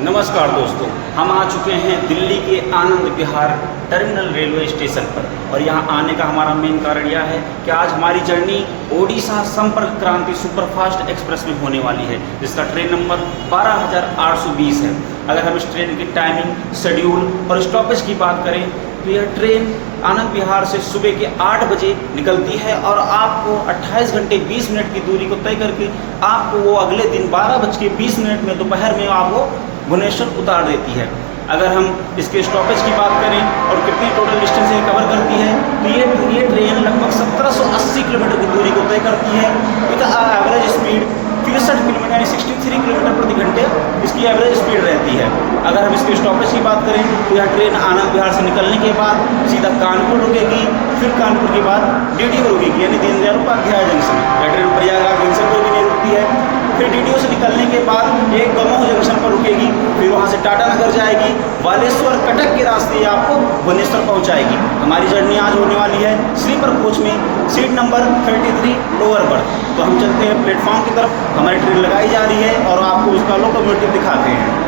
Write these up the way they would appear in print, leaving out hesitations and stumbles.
नमस्कार दोस्तों, हम आ चुके हैं दिल्ली के Anand Vihar terminal railway station पर। और यहाँ आने का हमारा मेन कारण यह है कि आज हमारी जर्नी ओडिशा संपर्क क्रांति सुपरफास्ट एक्सप्रेस में होने वाली है, जिसका ट्रेन नंबर 12,820 है। अगर हम इस ट्रेन की टाइमिंग, शेड्यूल और स्टॉपेज की बात करें तो यह ट्रेन आनंद विहार से सुबह के 8 बजे निकलती है और आपको 28 घंटे 20 मिनट की दूरी को तय करके आपको वो अगले दिन 12:20 में दोपहर में आपको भुवनेश्वर उतार देती है। अगर हम इसके स्टॉपेज की बात करें और कितनी टोटल डिस्टेंस ये कवर करती है तो ये ट्रेन लगभग 1780 किलोमीटर की दूरी को तय करती है। विद एवरेज स्पीड 63 किलोमीटर यानी 63 किलोमीटर प्रति घंटे इसकी एवरेज स्पीड रहती है। अगर हम इसके स्टॉपेज की बात करें तो यह ट्रेन आनंद विहार से निकलने के बाद सीधा कानपुर रुकेगी, फिर कानपुर के बाद डीडीओ रुकेगी यानी दीनदयाल उपाध्याय जंक्शन। यह ट्रेन प्रयागराज जंक्शन पर भी नहीं रुकती है। फिर डीडीओ से निकलने के बाद एक गमोह जंक्शन पर रुकेगी, फिर वहाँ से टाटा नगर जाएगी, बालेश्वर कटक के रास्ते आपको भुवनेश्वर पहुँचाएगी। हमारी जर्नी आज होने वाली है स्लीपर कोच में, सीट नंबर 33 लोअर बर्थ। तो हम चलते हैं प्लेटफॉर्म की तरफ। हमारी ट्रेन लगाई जा रही है और आपको उसका लोकोमोटिव दिखाते हैं।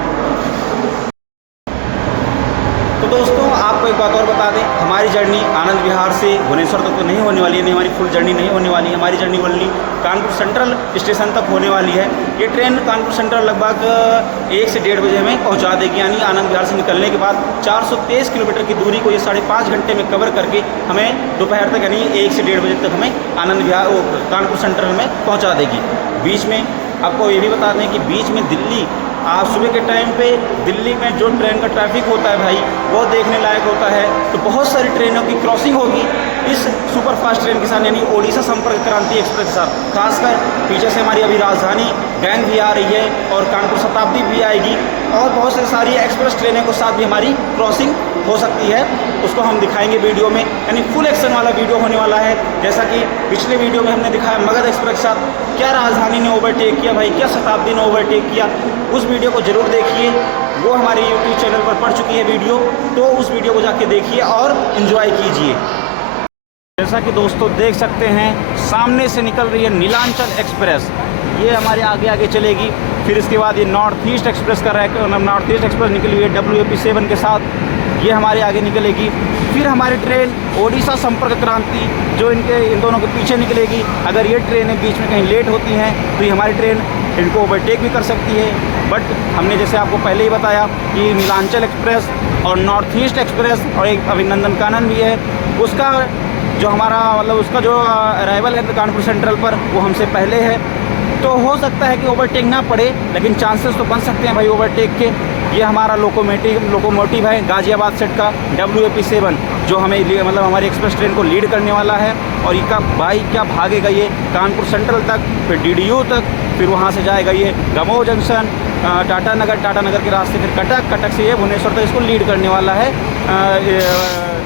तो दोस्तों, आपको एक बात और बता दें, हमारी जर्नी आनंद विहार से भुवनेश्वर तक तो नहीं होने वाली है, नहीं हमारी फुल जर्नी नहीं होने वाली है। हमारी journey only Kanpur central station तक होने वाली है। ये ट्रेन कानपुर सेंट्रल लगभग 1 से 1.5 बजे हमें पहुंचा देगी, यानी आनंद विहार से निकलने के बाद 423 किलोमीटर की दूरी को ये 5.5 घंटे में कवर करके हमें दोपहर तक यानी 1 से 1.5 बजे तक हमें आनंद विहार कानपुर सेंट्रल में पहुँचा देगी। बीच में आपको ये भी बता दें कि बीच में दिल्ली आज सुबह के टाइम पे दिल्ली में जो ट्रेन का ट्रैफिक होता है भाई, वो देखने लायक होता है। तो बहुत सारी ट्रेनों की क्रॉसिंग होगी इस सुपरफास्ट ट्रेन के साथ यानी ओडिशा संपर्क क्रांति एक्सप्रेस के साथ। खासकर पीछे से हमारी अभी राजधानी गैंग भी आ रही है और कानपुर शताब्दी भी आएगी और बहुत से सारी एक्सप्रेस ट्रेनों के साथ भी हमारी क्रॉसिंग हो सकती है। उसको हम दिखाएंगे वीडियो में, यानी फुल एक्शन वाला वीडियो होने वाला है। जैसा कि पिछले वीडियो में हमने दिखाया मगध एक्सप्रेस के साथ क्या राजधानी ने ओवरटेक किया भाई, क्या शताब्दी ने ओवरटेक किया, उस वीडियो को ज़रूर देखिए। वो हमारे यूट्यूब चैनल पर पड़ चुकी है वीडियो, तो उस वीडियो को जाके देखिए और इन्जॉय कीजिए। जैसा कि दोस्तों देख सकते हैं, सामने से निकल रही है नीलांचल एक्सप्रेस। ये हमारे आगे आगे चलेगी। फिर इसके बाद ये north east express north east express निकली हुई है WAP7 के साथ, ये हमारे आगे निकलेगी। फिर हमारी ट्रेन ओडिशा संपर्क क्रांति जो इन दोनों के पीछे निकलेगी। अगर ये ट्रेनें बीच में कहीं लेट होती हैं तो ये हमारी ट्रेन इनको ओवरटेक भी कर सकती है। बट हमने जैसे आपको पहले ही बताया कि नीलांचल एक्सप्रेस और नॉर्थ ईस्ट एक्सप्रेस और एक अभिनंदन कानन भी है, उसका जो हमारा उसका जो अराइवल है कानपुर सेंट्रल पर वो हमसे पहले है। तो हो सकता है कि ओवरटेक ना पड़े, लेकिन चांसेस तो बन सकते हैं भाई ओवरटेक के। ये हमारा लोकोमोटिव है गाजियाबाद सेट का WAP7 जो हमें हमारी एक्सप्रेस ट्रेन को लीड करने वाला है। और ये क्या भागेगा ये कानपुर सेंट्रल तक, फिर DDO तक, फिर वहाँ से जाएगा ये गमोह जंक्शन, टाटा नगर के रास्ते, फिर कटक से ये भुवनेश्वर तक इसको लीड करने वाला है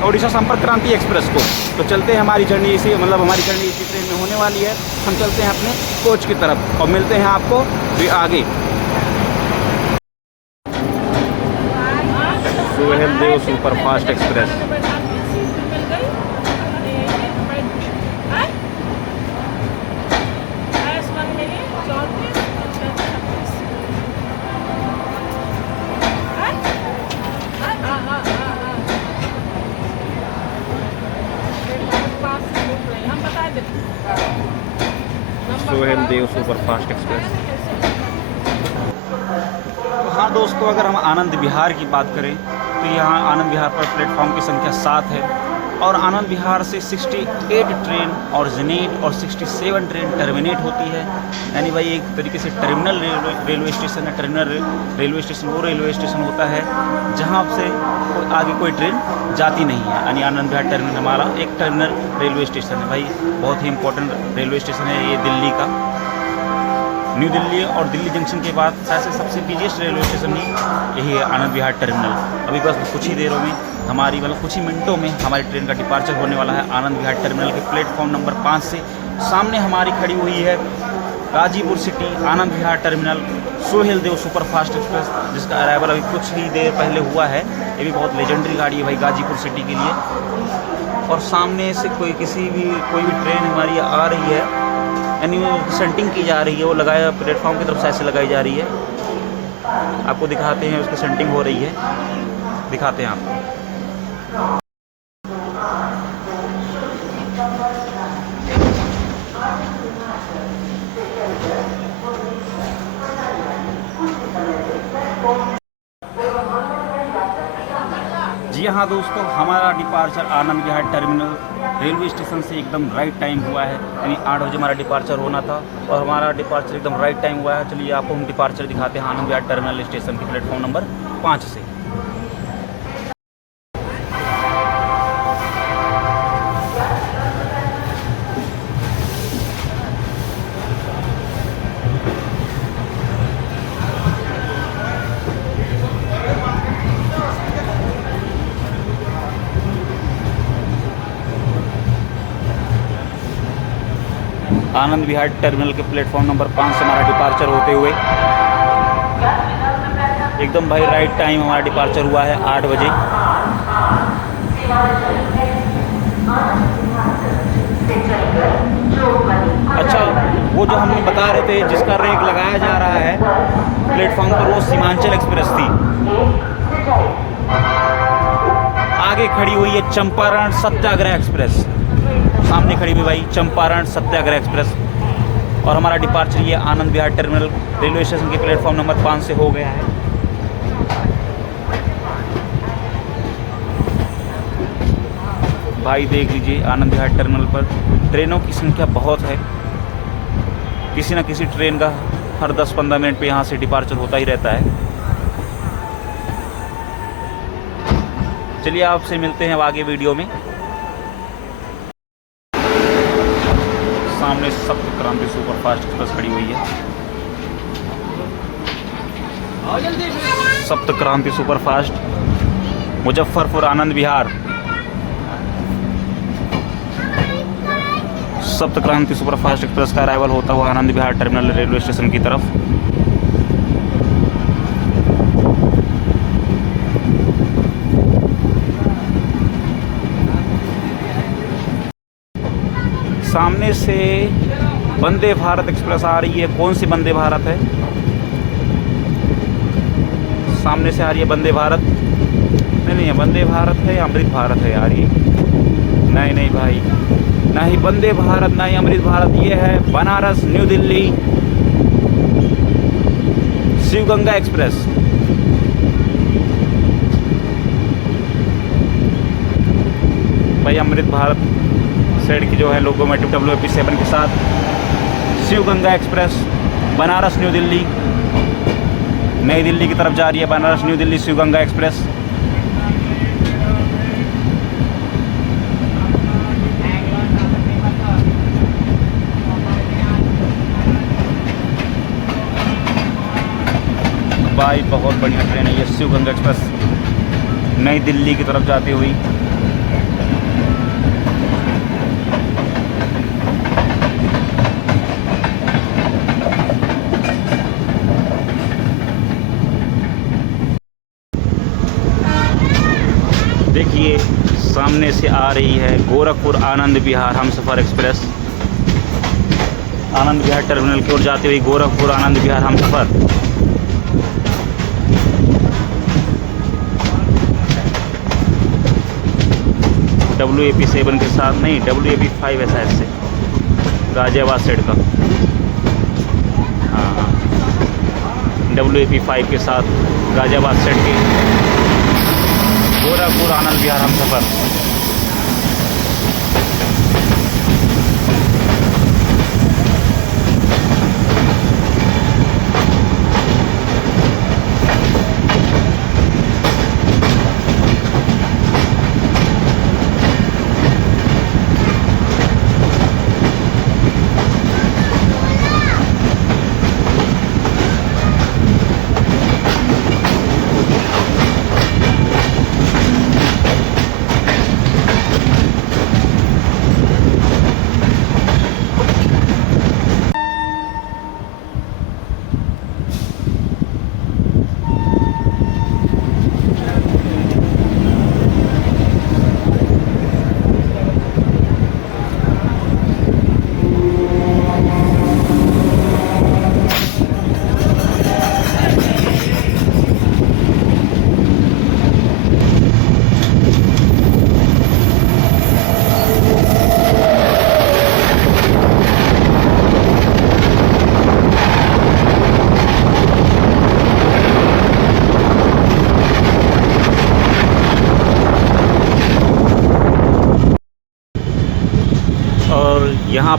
ओडिशा संपर्क क्रांति एक्सप्रेस को। तो चलते हैं, हमारी जर्नी हमारी जर्नी इसी ट्रेन में होने वाली है। हम चलते हैं अपने कोच की तरफ और मिलते हैं आपको भी आगे। सोहेल देव सुपरफास्ट एक्सप्रेस। सोहेल देव सुपरफास्ट एक्सप्रेस। हाँ दोस्तों, अगर हम आनंद विहार की बात करें तो यहाँ आनंद विहार पर प्लेटफॉर्म की संख्या 7 है और आनंद विहार से 68 ट्रेन ऑरिजिनेट और 67 ट्रेन टर्मिनेट होती है। यानी भाई एक तरीके से टर्मिनल रेलवे स्टेशन है। टर्मिनल रेलवे स्टेशन वो रेलवे स्टेशन होता है जहाँ से आगे कोई ट्रेन जाती नहीं है। यानी आनंद विहार टर्मिनल हमारा एक टर्मिनल रेलवे स्टेशन है भाई, बहुत ही इंपॉर्टेंट रेलवे स्टेशन है ये दिल्ली का। न्यू दिल्ली और दिल्ली जंक्शन के बाद शायद से सबसे बिगेस्ट रेलवे स्टेशन ही यही है आनंद विहार टर्मिनल। अभी बस कुछ ही देरों में हमारी कुछ ही मिनटों में हमारी ट्रेन का डिपार्चर होने वाला है आनंद विहार टर्मिनल के प्लेटफॉर्म नंबर 5 से। सामने हमारी खड़ी हुई है गाजीपुर सिटी आनंद विहार टर्मिनल सोहेल देव सुपरफास्ट एक्सप्रेस, जिसका अराइवल अभी कुछ ही देर पहले हुआ है। ये भी बहुत लेजेंडरी गाड़ी है भाई गाजीपुर सिटी के लिए। और सामने से कोई भी ट्रेन हमारी आ रही है, यानी वो सेंटिंग की जा रही है, वो लगाया प्लेटफॉर्म की तरफ से ऐसे लगाई जा रही है। आपको दिखाते हैं, उसकी सेंटिंग हो रही है, दिखाते हैं आपको। जी हाँ दोस्तों, हमारा departure Anand Vihar terminal railway station से एकदम राइट टाइम हुआ है, यानी 8 बजे हमारा डिपार्चर होना था और हमारा डिपार्चर एकदम राइट टाइम हुआ है। चलिए आपको हम डिपार्चर दिखाते हैं आनंद विहार टर्मिनल स्टेशन के प्लेटफॉर्म नंबर 5 से। आनंद विहार टर्मिनल के प्लेटफॉर्म नंबर 5 से हमारा डिपार्चर होते हुए एकदम भाई राइट टाइम हमारा डिपार्चर हुआ है 8 बजे। अच्छा, वो जो हमने बता रहे थे जिसका रैक लगाया जा रहा है प्लेटफॉर्म पर, वो सीमांचल एक्सप्रेस थी। आगे खड़ी हुई है चंपारण सत्याग्रह एक्सप्रेस, सामने खड़ी हुई भाई चंपारण सत्याग्रह एक्सप्रेस। और हमारा डिपार्चर ये Anand Vihar terminal railway station के प्लेटफॉर्म नंबर 5 से हो गया है। भाई देख लीजिए, आनंद विहार टर्मिनल पर ट्रेनों की संख्या बहुत है, किसी न किसी ट्रेन का हर 10-15 मिनट पे यहाँ से डिपार्चर होता ही रहता है। चलिए आपसे मिलते हैं अब आगे वीडियो में। सामने सप्त क्रांति सुपरफास्ट एक्सप्रेस खड़ी हुई है, सप्त क्रांति सुपरफास्ट मुजफ्फरपुर आनंद विहार। सप्त क्रांति सुपरफास्ट एक्सप्रेस का अराइवल होता हुआ Anand Vihar terminal railway station की तरफ। सामने से वंदे भारत एक्सप्रेस आ रही है। कौन सी वंदे भारत है? सामने से आ रही है वंदे भारत। नहीं, वंदे भारत है या अमृत भारत है यार ये? नहीं भाई, ना ही वंदे भारत ना ही अमृत भारत, ये है बनारस न्यू दिल्ली शिव गंगा एक्सप्रेस। भाई अमृत भारत साइड की जो है लोकोमोटिव WAP7 के साथ शिव गंगा एक्सप्रेस बनारस न्यू दिल्ली, नई दिल्ली की तरफ जा रही है। Banaras New Delhi Shiv Ganga express. भाई बहुत बढ़िया ट्रेन है ये शिव गंगा एक्सप्रेस, नई दिल्ली की तरफ जाती हुई। देखिए सामने से आ रही है गोरखपुर आनंद विहार हमसफ़र एक्सप्रेस, आनंद विहार टर्मिनल की ओर जाती हुई गोरखपुर आनंद विहार हमसफ़र। WAP7 के साथ, नहीं WAP5 है शायद से, गाजियाबाद साइड का। हाँ, WAP5 के साथ गाजियाबाद साइड के गोरखपुर आनंद विहार हमसफ़र।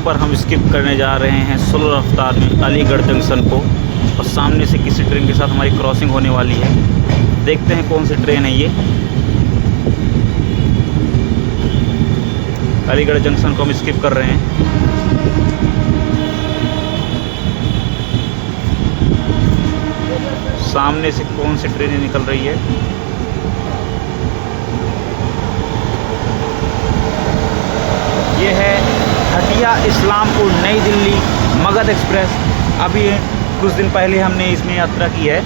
पर हम स्किप करने जा रहे हैं स्लो रफ्तार में अलीगढ़ जंक्शन को, और सामने से किसी ट्रेन के साथ हमारी क्रॉसिंग होने वाली है। देखते हैं कौन सी ट्रेन है ये। अलीगढ़ जंक्शन को हम स्किप कर रहे हैं। सामने से कौन सी ट्रेनें निकल रही है। ये है हटिया इस्लामपुर नई दिल्ली मगध एक्सप्रेस। अभी कुछ दिन पहले हमने इसमें यात्रा की है।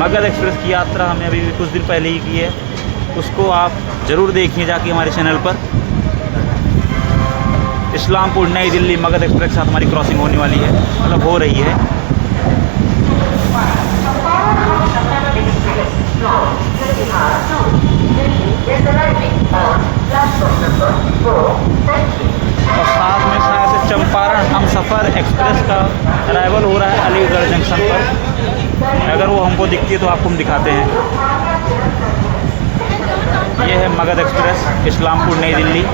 मगध एक्सप्रेस की यात्रा हमने अभी कुछ दिन पहले ही की है, उसको आप ज़रूर देखिए जाके हमारे चैनल पर। इस्लामपुर नई दिल्ली मगध एक्सप्रेस के साथ हमारी क्रॉसिंग होने वाली है, मतलब हो रही है। और साथ में शायद से चंपारण हमसफ़र एक्सप्रेस का अराइवल हो रहा है अलीगढ़ जंक्शन पर। अगर वो हमको दिखती है तो आपको हम दिखाते हैं। ये है मगध एक्सप्रेस इस्लामपुर नई दिल्ली।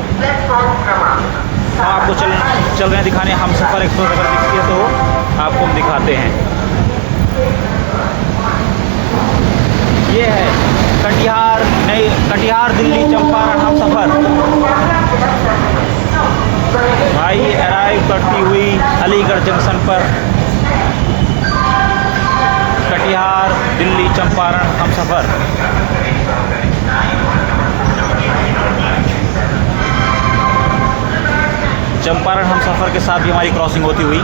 आपको चल रहे दिखाने हमसफ़र एक्सप्रेस अगर दिखती है तो आपको हम दिखाते हैं। ये है कटिहार दिल्ली चंपारण हमसफ़र भाई अराइव करती हुई अलीगढ़ जंक्शन पर। कटिहार दिल्ली चंपारण हमसफ़र। चंपारण हमसफ़र के साथ भी हमारी क्रॉसिंग होती हुई।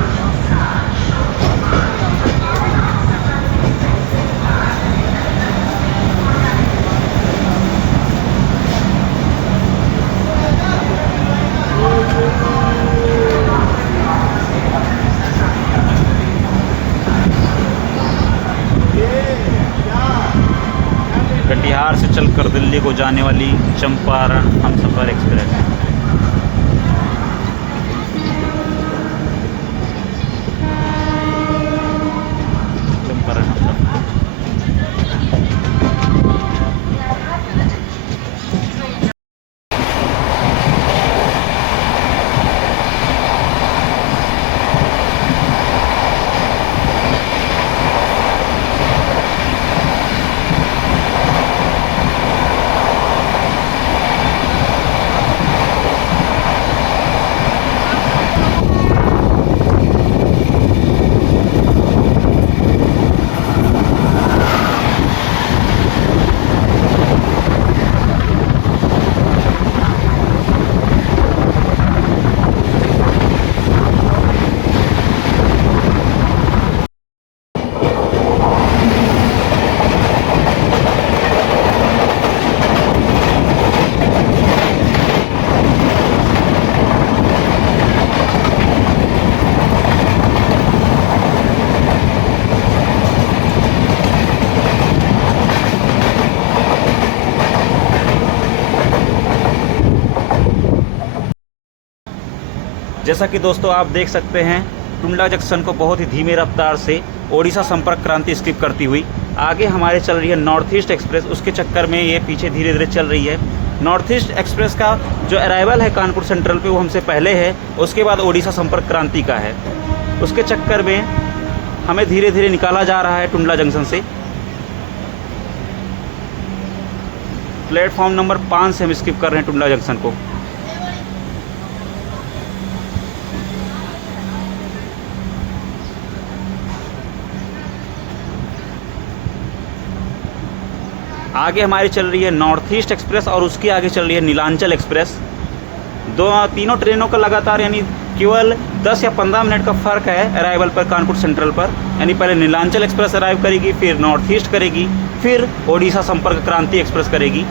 कटिहार से चलकर दिल्ली को जाने वाली चंपारण हमसफ़र एक्सप्रेस। चंपारण हमसफ़र। जैसा कि दोस्तों आप देख सकते हैं, टुंडला जंक्शन को बहुत ही धीमे रफ्तार से ओडिशा संपर्क क्रांति स्किप करती हुई आगे हमारे चल रही है नॉर्थ ईस्ट एक्सप्रेस। उसके चक्कर में ये पीछे धीरे धीरे चल रही है। नॉर्थ ईस्ट एक्सप्रेस का जो अराइवल है कानपुर सेंट्रल पे वो हमसे पहले है, उसके बाद ओडिशा संपर्क क्रांति का है। उसके चक्कर में हमें धीरे धीरे निकाला जा रहा है टुंडला जंक्शन से। प्लेटफॉर्म नंबर 5 से हम स्किप कर रहे हैं टुंडला जंक्शन को। आगे हमारी चल रही है नॉर्थ ईस्ट एक्सप्रेस और उसके आगे चल रही है नीलांचल एक्सप्रेस। तीनों ट्रेनों का लगातार यानी केवल 10 या 15 मिनट का फ़र्क है अराइवल पर कानपुर सेंट्रल पर। यानी पहले नीलांचल एक्सप्रेस अराइव करेगी, फिर नॉर्थ ईस्ट करेगी, फिर ओडिशा संपर्क क्रांति एक्सप्रेस करेगी।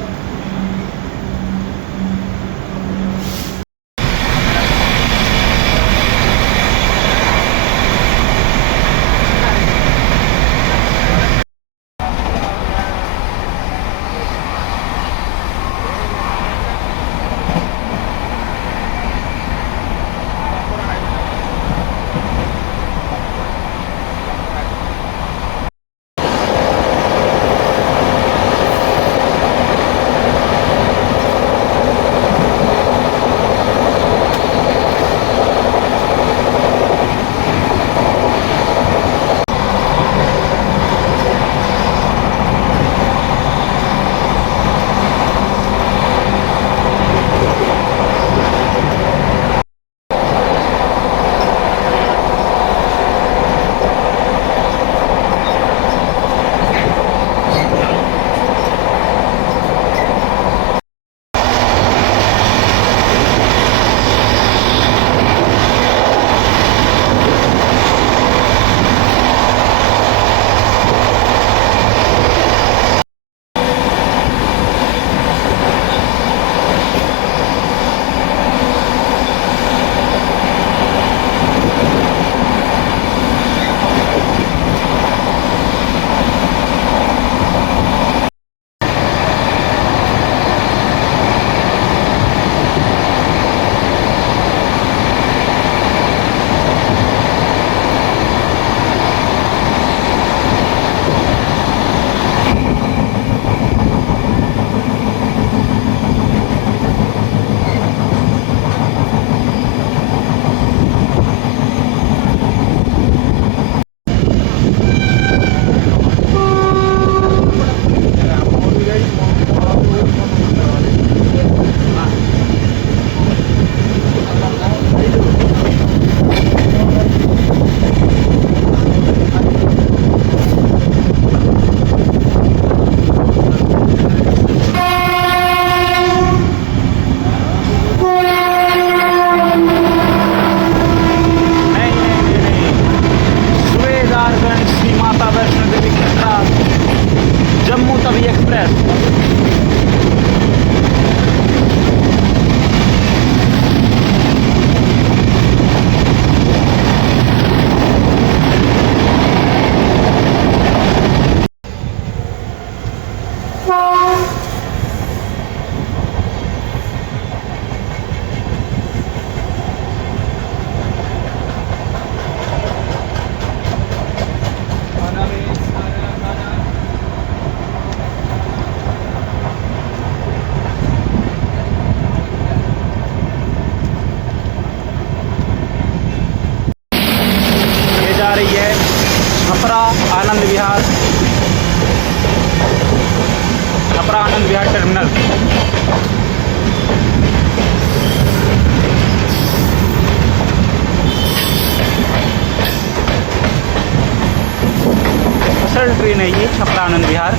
ट्रेन है ये, Chhapra Anand Vihar.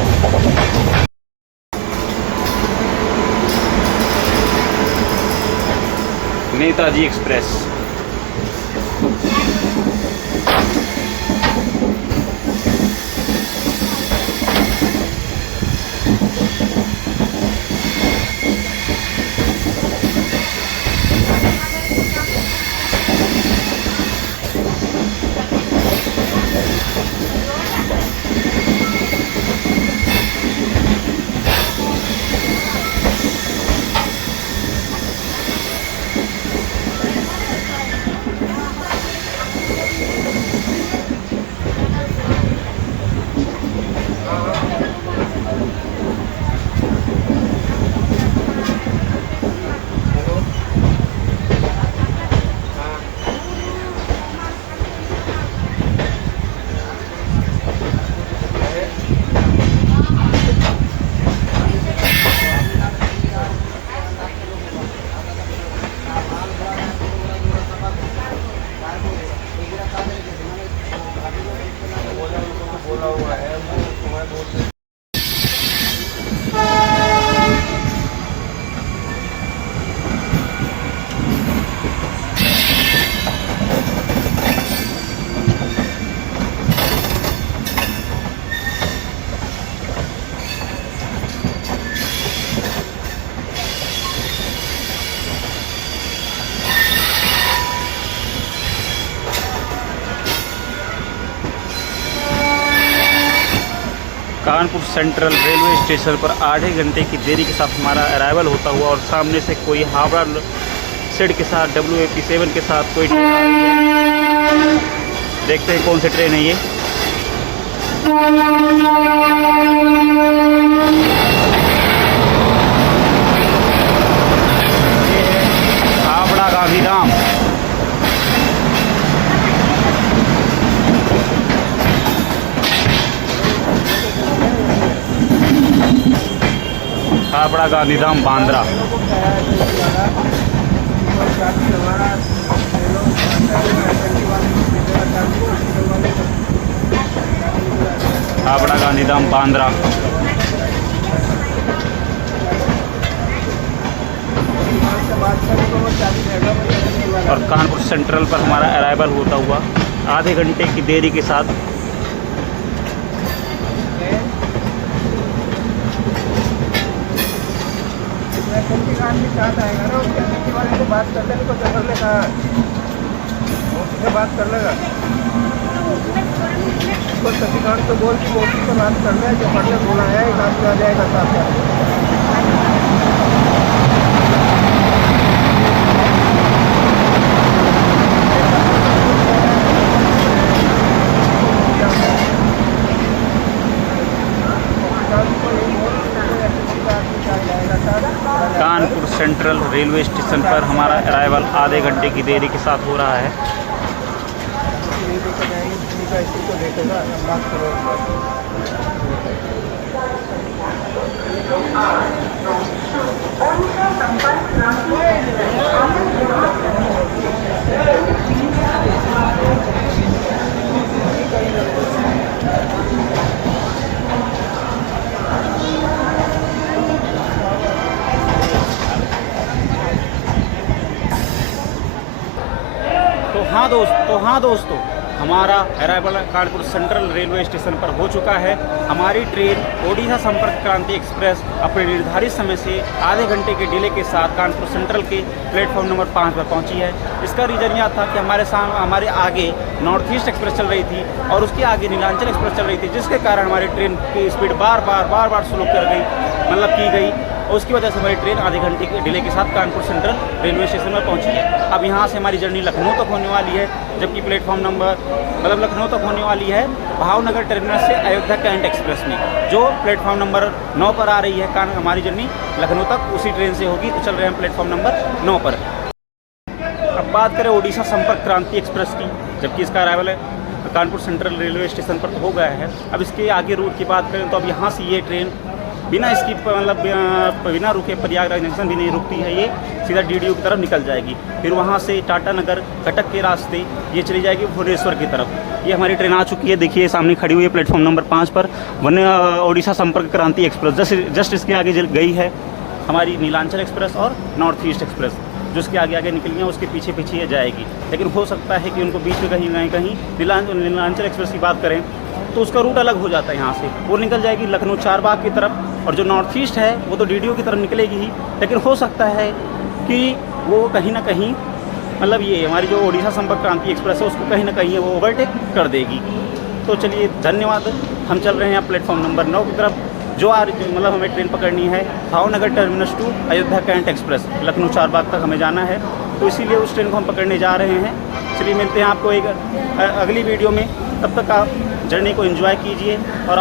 Netaji express. Kanpur central railway station पर आधे घंटे की देरी के साथ हमारा अराइवल होता हुआ और सामने से कोई हावड़ा सेड के साथ WAP7 के साथ कोई ट्रेन आ रही है। देखते हैं कौन सी ट्रेन है ये। हावड़ा गांधीधाम। हावड़ा गांधीधाम बांद्रा। हावड़ा गांधीधाम बांद्रा। और कानपुर सेंट्रल पर हमारा अराइवल होता हुआ आधे घंटे की देरी के साथ। बात कर लेगा तो कर लेगा, बात कर लेगा तो सचिकांत तो बोल की मोदी से बात कर ले, जो पढ़ने बोला है बात आ जाएगा साथ। कानपुर सेंट्रल रेलवे स्टेशन पर हमारा अराइवल आधे घंटे की देरी के साथ हो रहा है। हाँ दोस्तों हमारा arrival Kanpur central railway station पर हो चुका है। हमारी ट्रेन ओडिशा संपर्क क्रांति एक्सप्रेस अपने निर्धारित समय से आधे घंटे के डिले के साथ कानपुर सेंट्रल के प्लेटफॉर्म नंबर 5 पर पहुंची है। इसका रीज़न यह था कि हमारे आगे नॉर्थ ईस्ट एक्सप्रेस चल रही थी और उसके आगे नीलांचल एक्सप्रेस चल रही थी, जिसके कारण हमारी ट्रेन की स्पीड बार बार स्लो की गई। और उसकी वजह से हमारी ट्रेन आधे घंटे के डिले के साथ कानपुर सेंट्रल रेलवे स्टेशन में पहुंची है। अब यहां से हमारी जर्नी लखनऊ तक होने वाली है, जबकि प्लेटफॉर्म नंबर लखनऊ तक होने वाली है भावनगर टर्मिनस से अयोध्या कैंट एक्सप्रेस में, जो प्लेटफॉर्म नंबर 9 पर आ रही है। हमारी जर्नी लखनऊ तक उसी ट्रेन से होगी। तो चल रहे हैं प्लेटफॉर्म नंबर 9 पर। अब बात करें ओडिशा संपर्क क्रांति एक्सप्रेस की, जबकि इसका अराइवल है कानपुर सेंट्रल रेलवे स्टेशन पर तो हो गया है। अब इसके आगे रूट की बात करें तो अब यहाँ से ये ट्रेन बिना रुके प्रयागराज जंक्शन भी नहीं रुकती है। ये सीधा DDU की तरफ निकल जाएगी। फिर वहाँ से टाटा नगर कटक के रास्ते ये चली जाएगी भुवनेश्वर की तरफ। ये हमारी ट्रेन आ चुकी है, देखिए सामने खड़ी हुई है प्लेटफॉर्म नंबर 5 पर। ओडिशा संपर्क क्रांति एक्सप्रेस जस्ट इसके आगे गई है हमारी नीलांचल एक्सप्रेस और नॉर्थ ईस्ट एक्सप्रेस, जो उसके आगे आगे निकली हैं उसके पीछे पीछे ये जाएगी। लेकिन हो सकता है कि उनको बीच में कहीं ना कहीं नीलांचल एक्सप्रेस की बात करें तो उसका रूट अलग हो जाता है। यहाँ से वो निकल जाएगी लखनऊ चारबाग की तरफ, और जो नॉर्थ ईस्ट है वो तो DDU की तरफ निकलेगी ही, लेकिन हो सकता है कि वो कहीं ना कहीं मतलब ये हमारी जो ओडिशा संपर्क क्रांति एक्सप्रेस है उसको कहीं ना कहीं वो ओवरटेक कर देगी। तो चलिए धन्यवाद। हम चल रहे हैं प्लेटफॉर्म नंबर 9 की तरफ, जो मतलब हमें ट्रेन पकड़नी है Bhavnagar terminus to Ayodhya cantt express, Lucknow Charbagh तक हमें जाना है, तो इसीलिए उस ट्रेन को हम पकड़ने जा रहे हैं। चलिए मिलते हैं आपको एक अगली वीडियो में, तब तक आप जर्नी को एंजॉय कीजिए और